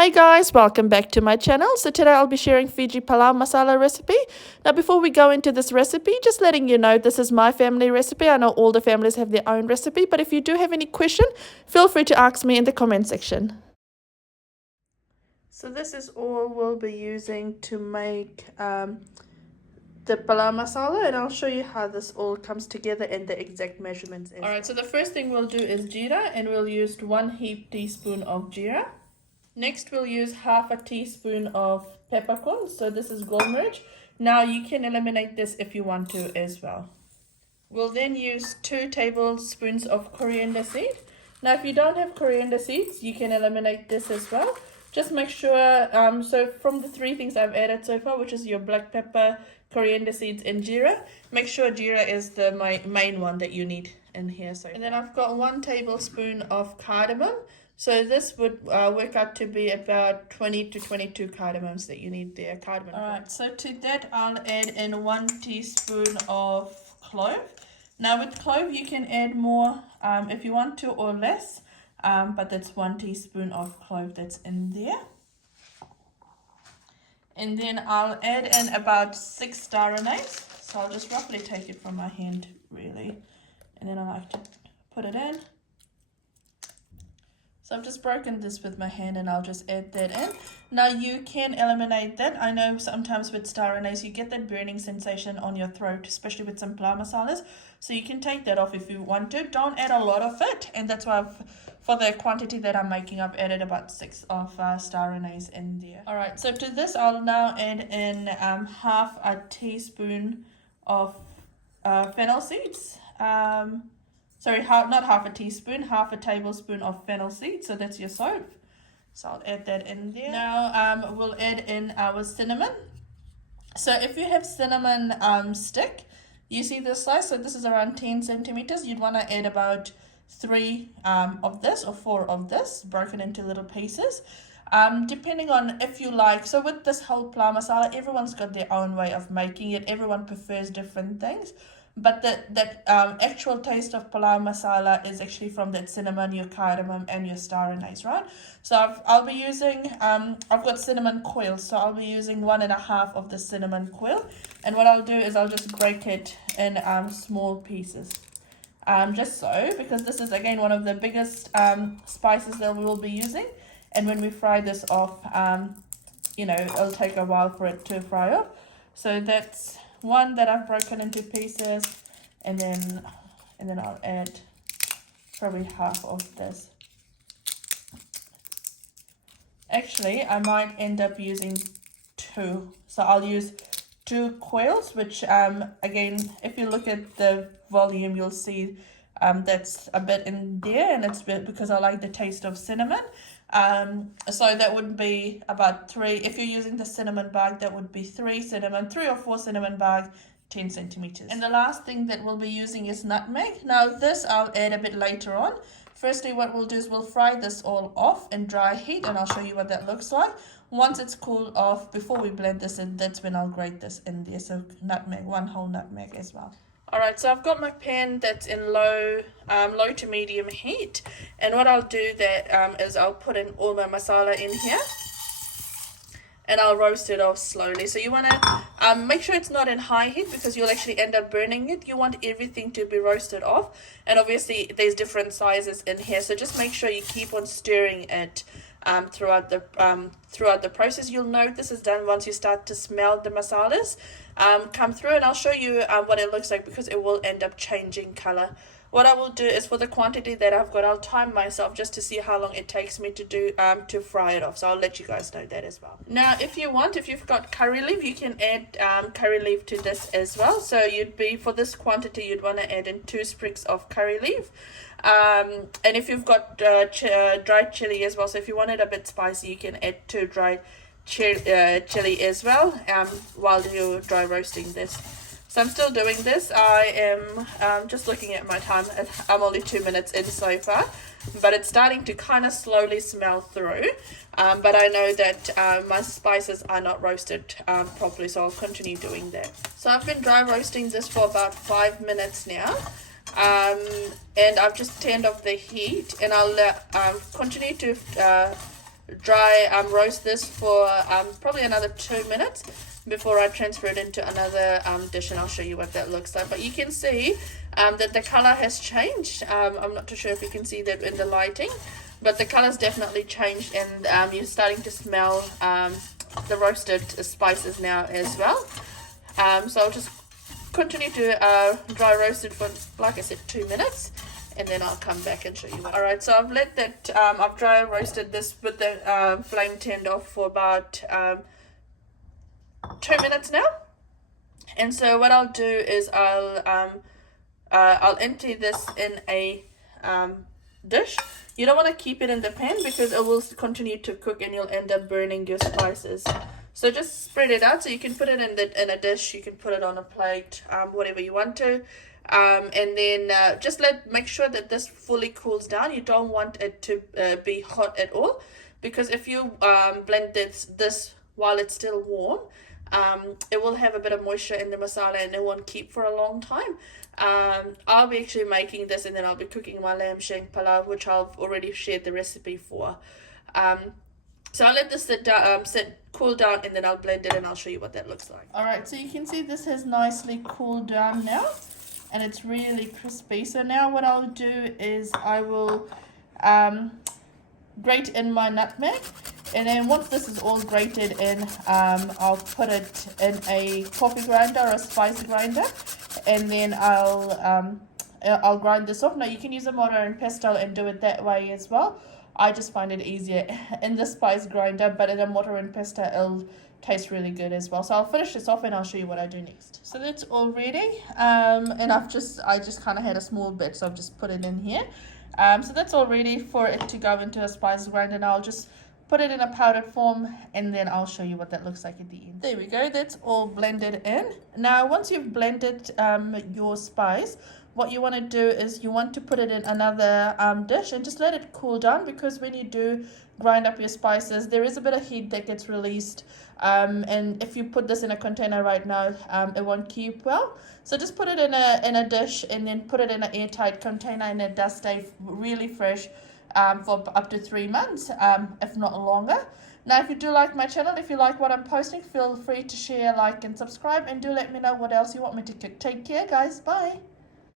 Hi guys, welcome back to my channel. So today I'll be sharing Fiji Palau Masala recipe. Now before we go into this recipe, just letting you know this is my family recipe. I know all the families have their own recipe, but if you do have any question, feel free to ask me in the comment section. So this is all we'll be using to make the Palau Masala, and I'll show you how this all comes together and the exact measurements. Alright, so the first thing we'll do is jeera, and we'll use 1 heaped teaspoon of jeera. Next, we'll use half a teaspoon of peppercorn. So this is gulmerich. Now you can eliminate this if you want to as well. We'll then use 2 tablespoons of coriander seed. Now if you don't have coriander seeds, you can eliminate this as well. Just make sure, so from the 3 things I've added so far, which is your black pepper, coriander seeds and jeera, make sure jeera is the main one that you need in here. And then I've got 1 tablespoon of cardamom. So this would work out to be about 20 to 22 cardamoms that you need there. Alright, so to that I'll add in 1 teaspoon of clove. Now with clove you can add more if you want to or less, but that's 1 teaspoon of clove that's in there. And then I'll add in about 6 star anise. So I'll just roughly take it from my hand really, and then I like to put it in. So I've just broken this with my hand and I'll just add that in. Now you can eliminate that. I know sometimes with star anise you get that burning sensation on your throat, especially with some palau masalas. So you can take that off if you want to. Don't add a lot of it, and that's why for the quantity that I'm making, I've added about 6 of star anise in there. Alright, so to this I'll now add in half a teaspoon of fennel seeds. Sorry, not half a teaspoon, half a tablespoon of fennel seeds. So that's your soap. So I'll add that in there. Now we'll add in our cinnamon. So if you have cinnamon stick, you see this size. So this is around 10 centimeters. You'd want to add about 3 of this or 4 of this, broken into little pieces. Depending on if you like. So with this whole palau masala, everyone's got their own way of making it. Everyone prefers different things. But that actual taste of palau masala is actually from that cinnamon, your cardamom, and your star anise, right? So I'll be using, I've got cinnamon coil, so I'll be using 1.5 of the cinnamon coil. And what I'll do is I'll just break it in small pieces. Just so, because this is again one of the biggest spices that we will be using. And when we fry this off, you know, it'll take a while for it to fry off. So that's one that I've broken into pieces, and then I'll add probably half of this. Actually, I might end up using 2. So I'll use 2 coils, which again, if you look at the volume, you'll see that's a bit in there, and it's because I like the taste of cinnamon. So that would be about 3. If you're using the cinnamon bag, that would be 3 or 4 cinnamon bags, 10 centimeters. And the last thing that we'll be using is nutmeg. Now this I'll add a bit later on. Firstly, what we'll do is we'll fry this all off in dry heat, and I'll show you what that looks like. Once it's cooled off, before we blend this in, that's when I'll grate this in there. So nutmeg, 1 whole nutmeg as well. Alright, so I've got my pan that's in low to medium heat, and what I'll do that is I'll put in all my masala in here, and I'll roast it off slowly. So you want to make sure it's not in high heat, because you'll actually end up burning it. You want everything to be roasted off, and obviously there's different sizes in here, so just make sure you keep on stirring it throughout the process. You'll know this is done once you start to smell the masalas come through, and I'll show you what it looks like, because it will end up changing color. What I will do is, for the quantity that I've got, I'll time myself just to see how long it takes me to do to fry it off. So I'll let you guys know that as well. Now if you've got curry leaf, you can add curry leaf to this as well. So for this quantity you'd want to add in 2 sprigs of curry leaf. And if you've got dried chili as well, so if you want it a bit spicy, you can add 2 dried chili as well while you're dry roasting this. So I'm still doing this. I am just looking at my time. I'm only 2 minutes in so far, but it's starting to kind of slowly smell through. But I know that my spices are not roasted properly, so I'll continue doing that. So I've been dry roasting this for about 5 minutes now. And I've just turned off the heat, and I'll continue to dry roast this for probably another 2 minutes before I transfer it into another dish, and I'll show you what that looks like. But you can see that the color has changed. I'm not too sure if you can see that in the lighting, but the color's definitely changed, and you're starting to smell the roasted spices now as well. So I'll just continue to dry roast it for, like I said, 2 minutes, and then I'll come back and show you. All right, so I've let that I've dry roasted this with the flame turned off for about 2 minutes now. And so what I'll do is I'll empty this in a dish. You don't want to keep it in the pan because it will continue to cook and you'll end up burning your spices. So just spread it out. So you can put it in a dish, you can put it on a plate, whatever you want to. And then just make sure that this fully cools down. You don't want it to be hot at all, because if you blend this while it's still warm, it will have a bit of moisture in the masala and it won't keep for a long time. I'll be actually making this, and then I'll be cooking my lamb shank palau, which I've already shared the recipe for. So I'll let this cool down, and then I'll blend it and I'll show you what that looks like. Alright, so you can see this has nicely cooled down now, and it's really crispy. So now what I'll do is I will grate in my nutmeg, and then once this is all grated in, I'll put it in a coffee grinder or a spice grinder, and then I'll grind this off. Now you can use a mortar and pestle and do it that way as well. I just find it easier in the spice grinder, but in a mortar and pestle it'll taste really good as well. So I'll finish this off and I'll show you what I do next. So that's all ready, and I just kind of had a small bit, so I've just put it in here. So that's all ready for it to go into a spice grinder, and I'll just put it in a powdered form, and then I'll show you what that looks like at the end. There we go, that's all blended in. Now once you've blended your spice, what you want to do is you want to put it in another dish and just let it cool down, because when you do grind up your spices, there is a bit of heat that gets released, and if you put this in a container right now, it won't keep well. So just put it in a dish, and then put it in an airtight container, and it does stay really fresh for up to 3 months, if not longer. Now, if you do like my channel, if you like what I'm posting, feel free to share, like, and subscribe, and do let me know what else you want me to cook. Take care, guys. Bye.